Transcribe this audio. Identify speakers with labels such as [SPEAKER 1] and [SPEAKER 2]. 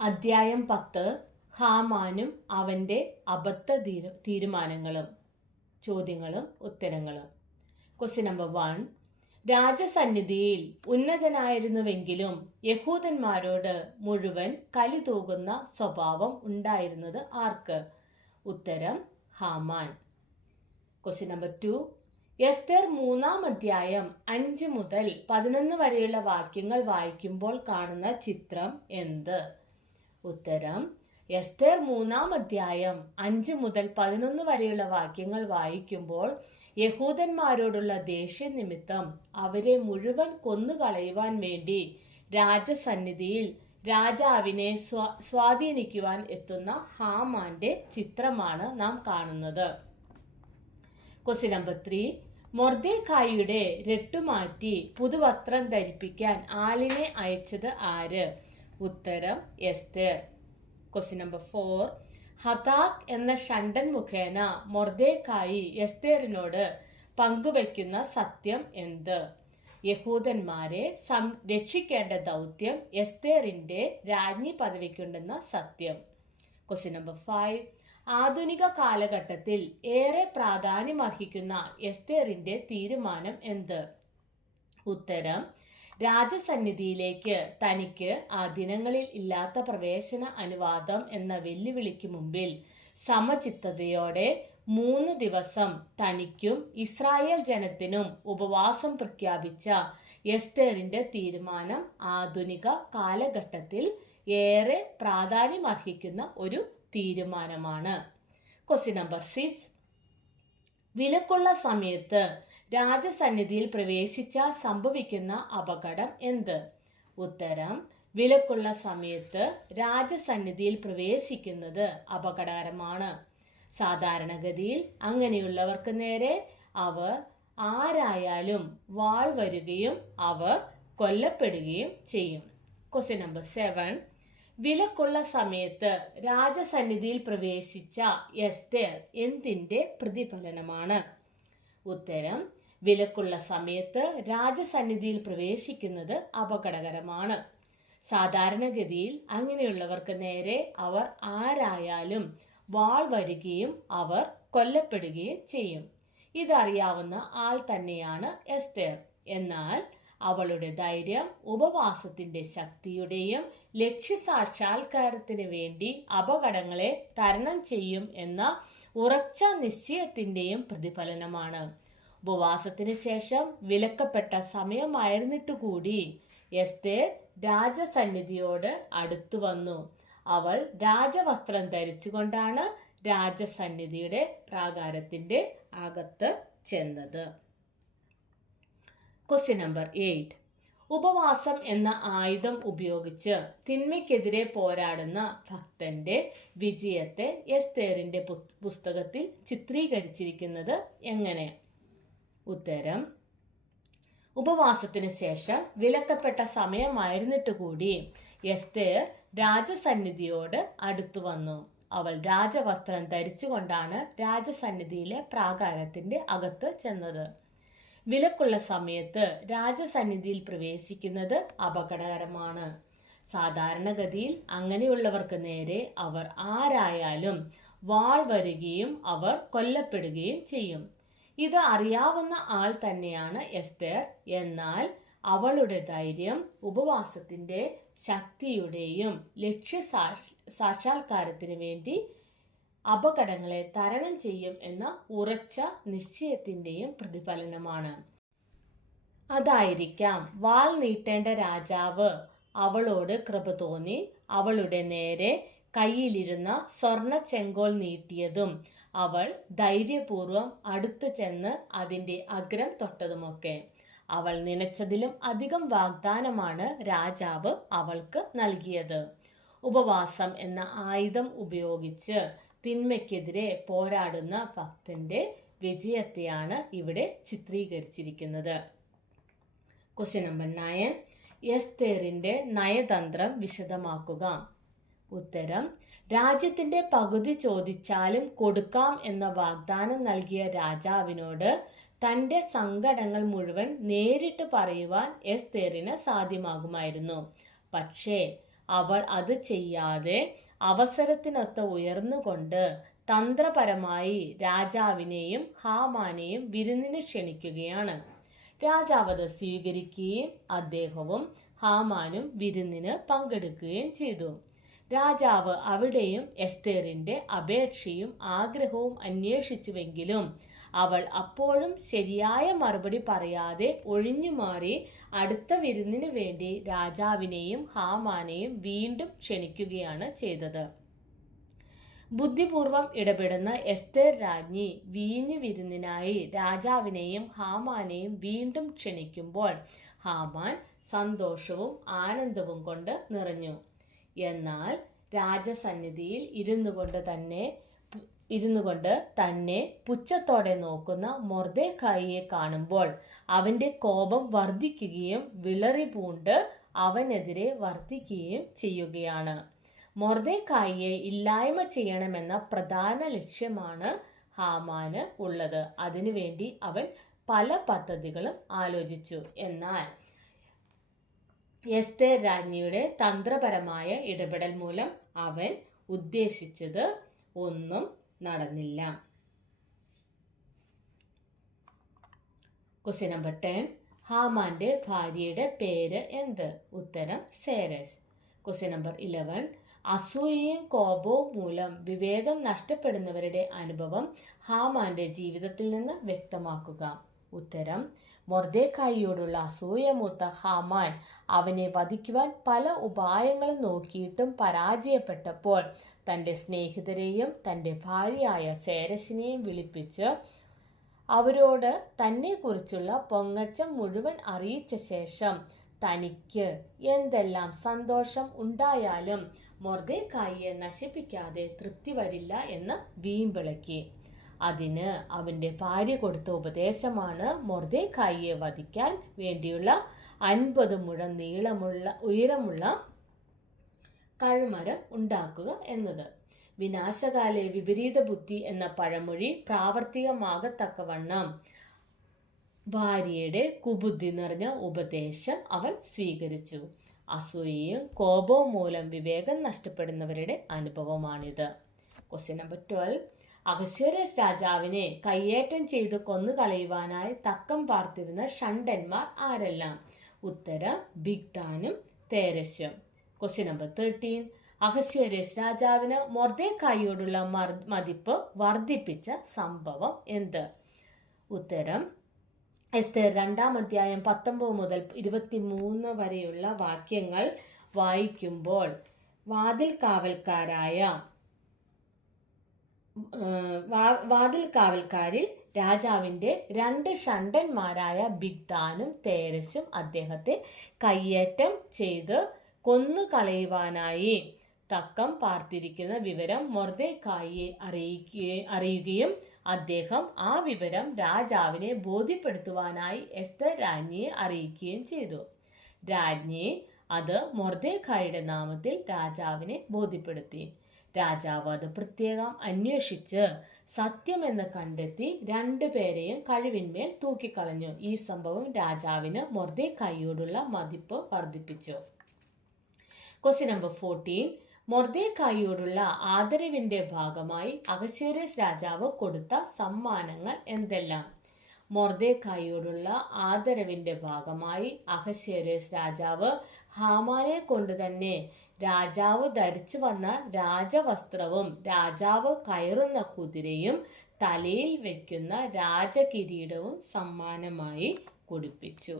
[SPEAKER 1] അദ്ധ്യായം പത്ത്. ഹാമാനും അവന്റെ അബദ്ധ തീര തീരുമാനങ്ങളും ചോദ്യങ്ങളും ഉത്തരങ്ങളും. ക്വസ്റ്റ്യൻ നമ്പർ വൺ രാജസന്നിധിയിൽ ഉന്നതനായിരുന്നുവെങ്കിലും യഹൂദന്മാരോട് മുഴുവൻ കലി തൂകുന്ന സ്വഭാവം ഉണ്ടായിരുന്നത് ആർക്ക്? ഉത്തരം Haman. Question number two Esther മൂന്നാം അധ്യായം അഞ്ച് മുതൽ പതിനൊന്ന് വരെയുള്ള വാക്യങ്ങൾ വായിക്കുമ്പോൾ കാണുന്ന ചിത്രം എന്ത്? ഉത്തരം എസ്തർ മൂന്നാം അധ്യായം അഞ്ച് മുതൽ പതിനൊന്ന് വരെയുള്ള വാക്യങ്ങൾ വായിക്കുമ്പോൾ യഹൂദന്മാരോടുള്ള ദേഷ്യനിമിത്തം അവരെ മുഴുവൻ കൊന്നുകളയുവാൻ വേണ്ടി രാജസന്നിധിയിൽ രാജാവിനെ സ്വാ സ്വാധീനിക്കുവാൻ എത്തുന്ന ഹാമാന്റെ ചിത്രമാണ് നാം കാണുന്നത്. Question number three. മൊർദേഖായിയുടെ രട്ടുമാറ്റി പുതുവസ്ത്രം ധരിപ്പിക്കാൻ ആളിനെ അയച്ചത് ആര്? ഉത്തരം Esther. Question number four Hathach എന്ന ഷണ്ടൻ മുഖേന മൊർദേക്കായി എസ്തേറിനോട് പങ്കുവയ്ക്കുന്ന സത്യം എന്ത്? യഹൂദന്മാരെ സം രക്ഷിക്കേണ്ട ദൗത്യം എസ്തേറിന്റെ രാജ്ഞി പദവിക്കുണ്ടെന്ന സത്യം. ക്വസ്റ്റ്യൻ നമ്പർ ഫൈവ് ആധുനിക കാലഘട്ടത്തിൽ ഏറെ പ്രാധാന്യമർഹിക്കുന്ന എസ്തേറിന്റെ തീരുമാനം എന്ത്? ഉത്തരം രാജസന്നിധിയിലേക്ക് തനിക്ക് ആ ദിനങ്ങളിൽ ഇല്ലാത്ത പ്രവേശന അനുവാദം എന്ന വെല്ലുവിളിക്ക് മുമ്പിൽ സമചിത്തതയോടെ മൂന്ന് ദിവസം തനിക്കും ഇസ്രായേൽ ജനത്തിനും ഉപവാസം പ്രഖ്യാപിച്ച എസ്തേറിന്റെ തീരുമാനം ആധുനിക കാലഘട്ടത്തിൽ ഏറെ പ്രാധാന്യമർഹിക്കുന്ന ഒരു തീരുമാനമാണ്. ക്വസ്റ്റ്യൻ നമ്പർ സിക്സ് വിലക്കുള്ള സമയത്ത് രാജസന്നിധിയിൽ പ്രവേശിച്ചാൽ സംഭവിക്കുന്ന അപകടം എന്ത്? ഉത്തരം വിലക്കുള്ള സമയത്ത് രാജസന്നിധിയിൽ പ്രവേശിക്കുന്നത് അപകടകരമാണ്. സാധാരണഗതിയിൽ അങ്ങനെയുള്ളവർക്ക് നേരെ അവർ ആരായാലും വാൾ വരികയും അവർ കൊല്ലപ്പെടുകയും ചെയ്യും. ക്വസ്റ്റ്യൻ നമ്പർ സെവൻ വിലക്കുള്ള സമയത്ത് രാജസന്നിധിയിൽ പ്രവേശിച്ച എസ്തേർ എന്തിന്റെ പ്രതിഫലനമാണ്? ഉത്തരം വിലക്കുള്ള സമയത്ത് രാജസന്നിധിയിൽ പ്രവേശിക്കുന്നത് അപകടകരമാണ്. സാധാരണഗതിയിൽ അങ്ങനെയുള്ളവർക്ക് നേരെ അവർ ആരായാലും വാൾ വരികയും അവർ കൊല്ലപ്പെടുകയും ചെയ്യും. ഇതറിയാവുന്ന ആൾ തന്നെയാണ് എസ്തേർ. എന്നാൽ അവളുടെ ധൈര്യം ഉപവാസത്തിന്റെ ശക്തിയുടെയും ലക്ഷ്യസാക്ഷാത്കാരത്തിന് വേണ്ടി അപകടങ്ങളെ തരണം ചെയ്യും എന്ന ഉറച്ച നിശ്ചയത്തിന്റെയും പ്രതിഫലനമാണ്. ഉപവാസത്തിന് ശേഷം വിലക്കപ്പെട്ട സമയമായിരുന്നിട്ട് കൂടി എസ്തേർ രാജസന്നിധിയോട് അടുത്തു വന്നു. അവൾ രാജവസ്ത്രം ധരിച്ചുകൊണ്ടാണ് രാജസന്നിധിയുടെ പ്രാകാരത്തിന്റെ അകത്ത് ചെന്നത്. ക്വസ്റ്റ്യൻ നമ്പർ എയ്റ്റ് ഉപവാസം എന്ന ആയുധം ഉപയോഗിച്ച് തിന്മയ്ക്കെതിരെ പോരാടുന്ന ഭക്തന്റെ വിജയത്തെ എസ്തേറിന്റെ പുസ്തകത്തിൽ ചിത്രീകരിച്ചിരിക്കുന്നത് എങ്ങനെ? ഉത്തരം. ഉപവാസത്തിന് ശേഷം വിലക്കപ്പെട്ട സമയമായിരുന്നിട്ട് കൂടി എസ്തേർ രാജസന്നിധിയോട് അടുത്തു വന്നു. അവൾ രാജവസ്ത്രം ധരിച്ചുകൊണ്ടാണ് രാജസന്നിധിയിലെ പ്രാകാരത്തിന്റെ അകത്ത് ചെന്നത്. വിലക്കുള്ള സമയത്ത് രാജസന്നിധിയിൽ പ്രവേശിക്കുന്നത് അപകടകരമാണ്. സാധാരണഗതിയിൽ അങ്ങനെയുള്ളവർക്ക് നേരെ അവർ ആരായാലും വാൾ വരികയും അവർ കൊല്ലപ്പെടുകയും ചെയ്യും. ഇത് അറിയാവുന്ന ആൾ തന്നെയാണ് എസ്തേർ. എന്നാൽ അവളുടെ ധൈര്യം ഉപവാസത്തിന്റെ ശക്തിയുടെയും ലക്ഷ്യ സാക്ഷാത്കാരത്തിന് വേണ്ടി അപകടങ്ങളെ തരണം ചെയ്യും എന്ന ഉറച്ച നിശ്ചയത്തിന്റെയും പ്രതിഫലനമാണ്. അതായിരിക്കാം വാൾ നീട്ടേണ്ട രാജാവ്. അവളോട് കൃപ തോന്നി. അവളുടെ നേരെ കയ്യിലിരുന്ന സ്വർണ ചെങ്കോൽ നീട്ടിയതും അവൾ ധൈര്യപൂർവം അടുത്തു ചെന്ന് അതിന്റെ അഗ്രം തൊട്ടതുമൊക്കെ. അവൾ നനച്ചതിലും അധികം വാഗ്ദാനമാണ് രാജാവ് അവൾക്ക് നൽകിയത്. ഉപവാസം എന്ന ആയുധം ഉപയോഗിച്ച് തിന്മയ്ക്കെതിരെ പോരാടുന്ന ഭക്തന്റെ വിജയത്തെയാണ് ഇവിടെ ചിത്രീകരിച്ചിരിക്കുന്നത്. ക്വസ്റ്റ്യൻ നമ്പർ നയൻ എസ്തേറിന്റെ നയതന്ത്രം വിശദമാക്കുക. ഉത്തരം രാജ്യത്തിന്റെ പകുതി ചോദിച്ചാലും കൊടുക്കാം എന്ന വാഗ്ദാനം നൽകിയ രാജാവിനോട് തന്റെ സങ്കടങ്ങൾ മുഴുവൻ നേരിട്ട് പറയുവാൻ എസ്തേറിന് സാധ്യമാകുമായിരുന്നു. പക്ഷേ അവൾ അത് ചെയ്യാതെ അവസരത്തിനൊത്ത ഉയർന്നുകൊണ്ട് തന്ത്രപരമായി രാജാവിനെയും ഹാമാനെയും വിരുന്നിന് ക്ഷണിക്കുകയാണ്. രാജാവ് അത് സ്വീകരിക്കുകയും അദ്ദേഹവും ഹാമാനും വിരുന്നിന് പങ്കെടുക്കുകയും ചെയ്തു. രാജാവ് അവിടെയും എസ്തേറിന്റെ അപേക്ഷയും ആഗ്രഹവും അന്വേഷിച്ചുവെങ്കിലും അവൾ അപ്പോഴും ശരിയായ മറുപടി പറയാതെ ഒഴിഞ്ഞുമാറി അടുത്ത വിരുന്നിന് വേണ്ടി രാജാവിനെയും ഹാമാനെയും വീണ്ടും ക്ഷണിക്കുകയാണ് ചെയ്തത്. ബുദ്ധിപൂർവം ഇടപെടുന്ന എസ്തേർ രാജ്ഞി വീഞ്ഞു വിരുന്നിനായി രാജാവിനെയും ഹാമാനെയും വീണ്ടും ക്ഷണിക്കുമ്പോൾ ഹാമാൻ സന്തോഷവും ആനന്ദവും കൊണ്ട് നിറഞ്ഞു. എന്നാൽ രാജസന്നിധിയിൽ ഇരുന്നു കൊണ്ട് തന്നെ ഇരുന്നു കൊണ്ട് തന്നെ പുച്ഛത്തോടെ നോക്കുന്ന മൊർദേക്കായിയെ കാണുമ്പോൾ അവന്റെ കോപം വർദ്ധിക്കുകയും വിളറി പൂണ്ട് അവനെതിരെ വർദ്ധിക്കുകയും ചെയ്യുകയാണ്. മൊർദേക്കായിയെ ഇല്ലായ്മ ചെയ്യണമെന്ന പ്രധാന ലക്ഷ്യമാണ് ഹാമാന് ഉള്ളത്. അതിനുവേണ്ടി അവൻ പല പദ്ധതികളും ആലോചിച്ചു. എന്നാൽ എസ്തേർ രാജ്ഞിയുടെ തന്ത്രപരമായ ഇടപെടൽ മൂലം അവൻ ഉദ്ദേശിച്ചത് ഒന്നും നടന്നില്ല. ക്വസ്റ്റ്യൻ നമ്പർ ടെൻ ഹാമാന്റെ ഭാര്യയുടെ പേര് എന്ത്? ഉത്തരം സേരസ്. ക്വസ്റ്റ്യൻ നമ്പർ ഇലവൻ അസൂയയും കോപവും മൂലം വിവേകം നഷ്ടപ്പെടുന്നവരുടെ അനുഭവം ഹാമാന്റെ ജീവിതത്തിൽ നിന്ന് വ്യക്തമാക്കുക. ഉത്തരം മൊർദേക്കായിയോടുള്ള അസൂയമൂത്ത ഹാമാൻ അവനെ വധിക്കുവാൻ പല ഉപായങ്ങളും നോക്കിയിട്ടും പരാജയപ്പെട്ടപ്പോൾ തന്റെ സ്നേഹിതരെയും തന്റെ ഭാര്യയായ സേരസിനെയും വിളിപ്പിച്ച് അവരോട് തന്നെക്കുറിച്ചുള്ള പൊങ്ങച്ചം മുഴുവൻ അറിയിച്ച ശേഷം തനിക്ക് എന്തെല്ലാം സന്തോഷം ഉണ്ടായാലും മൊർദേക്കായിയെ നശിപ്പിക്കാതെ തൃപ്തി വരില്ല എന്ന് വീമ്പിളക്കി. അതിന് അവന്റെ ഭാര്യ കൊടുത്ത ഉപദേശമാണ് മൊർദേക്കായിയെ വധിക്കാൻ വേണ്ടിയുള്ള അൻപത് മുഴം നീളമുള്ള ഉയരമുള്ള കഴുമരം ഉണ്ടാക്കുക എന്നത്. വിനാശകാലെ വിപരീത ബുദ്ധി എന്ന പഴമൊഴി പ്രാവർത്തികമാകത്തക്കവണ്ണം ഭാര്യയുടെ കുബുദ്ധി നിറഞ്ഞ ഉപദേശം അവൻ സ്വീകരിച്ചു. അസൂയയും കോപവും മൂലം വിവേകം നഷ്ടപ്പെടുന്നവരുടെ അനുഭവമാണിത്. ക്വസ്റ്റ്യൻ നമ്പർ ട്വൽവ് അഹശ്വരസ് രാജാവിനെ കയ്യേറ്റം ചെയ്ത് കൊന്നുകളയുവാനായി തക്കം പാർത്തിരുന്ന ഷണ്ടന്മാർ ആരെല്ലാം? ഉത്തരം ബിഗ്ദാനും തേരശും ക്വസ്റ്റ്യൻ നമ്പർ തേർട്ടീൻ അഹശ്വരസ് രാജാവിന് മൊർദേക്കായിയോടുള്ള മതിപ്പ് വർദ്ധിപ്പിച്ച സംഭവം എന്ത്? ഉത്തരം എസ്തേർ രണ്ടാം അധ്യായം പത്തൊമ്പത് മുതൽ ഇരുപത്തി മൂന്ന് വരെയുള്ള വാക്യങ്ങൾ വായിക്കുമ്പോൾ വാതിൽ കാവൽക്കാരായ വാതിൽ കാവൽക്കാരിൽ രാജാവിന്റെ രണ്ട് ഷണ്ടന്മാരായ ബിഗ്ദാനും തേരശും അദ്ദേഹത്തെ കയ്യേറ്റം ചെയ്ത് കൊന്നു കളയുവാനായി തക്കം പാർത്തിരിക്കുന്ന വിവരം മൊർദേക്കായിയെ അറിയിക്കുകയും അറിയുകയും അദ്ദേഹം ആ വിവരം രാജാവിനെ ബോധ്യപ്പെടുത്തുവാനായി എസ്തർ രാജ്ഞിയെ അറിയിക്കുകയും ചെയ്തു. രാജ്ഞി അത് മൊർദേഖായുടെ നാമത്തിൽ രാജാവിനെ ബോധ്യപ്പെടുത്തി. രാജാവ് അത് പ്രത്യേകം അന്വേഷിച്ച് സത്യമെന്ന് കണ്ടെത്തി രണ്ടുപേരെയും കഴിവിന്മേൽ തൂക്കിക്കളഞ്ഞു. ഈ സംഭവം രാജാവിന് മൊർദേഖായിയോടുള്ള മതിപ്പ് വർദ്ധിപ്പിച്ചു. ക്വസ്റ്റ്യൻ നമ്പർ ഫോർട്ടീൻ മൊർദേഖായിയോടുള്ള ആദരവിന്റെ ഭാഗമായി അഹശ്വരസ് രാജാവ് കൊടുത്ത സമ്മാനങ്ങൾ എന്തെല്ലാം? മൊർദേഖായിയോടുള്ള ആദരവിന്റെ ഭാഗമായി അഹശ്വേരസ് രാജാവ് ഹാമാനെ കൊണ്ട് തന്നെ രാജാവ് ധരിച്ചു വന്ന രാജവസ്ത്രവും രാജാവ് കയറുന്ന കുതിരയും തലയിൽ വയ്ക്കുന്ന രാജകിരീടവും സമ്മാനമായി കുടിപ്പിച്ചു.